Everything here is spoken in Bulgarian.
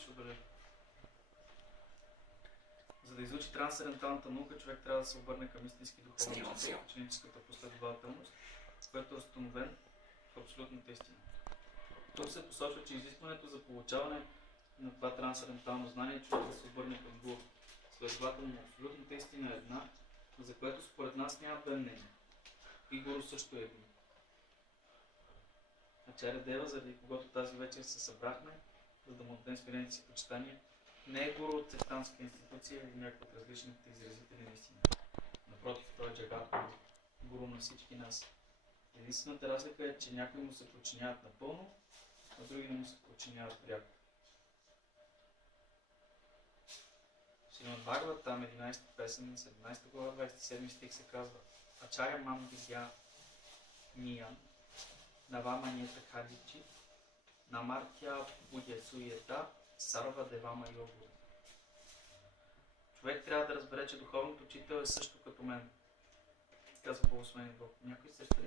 момента ще отбележа. За да изучи трансценденталната наука, човек трябва да се обърне към истински духовен учител, ученическата последователност, което е установен в абсолютната истина. Тук се посочва, че изискването за получаване на това трансцендентално знание човек да се обърне към гуру. Следователно, абсолютната истина е една, за което според нас няма две мнения. И гуру също е един. Ачаря Дева, заради когото тази вечер се събрахме, за да му отдадем смирените си почитания, не е гуру от сектантска институция или някакъв от различните изразители на истина. Напротив, той е джагат, гуру на всички нас. Единствената разлика е, че някои му се подчиняват напълно, а други не му се подчиняват пряко. Шримад Бхагаватам, 11 песен, 17 глава, 27 стих се казва: Ачаря мам видя ниям, навама нета кадичи, намартя будя суета, сарва девама йогур. Човек трябва да разбере, че духовният учител е също като мен. Казва Благословен Бог. Някой сеща ли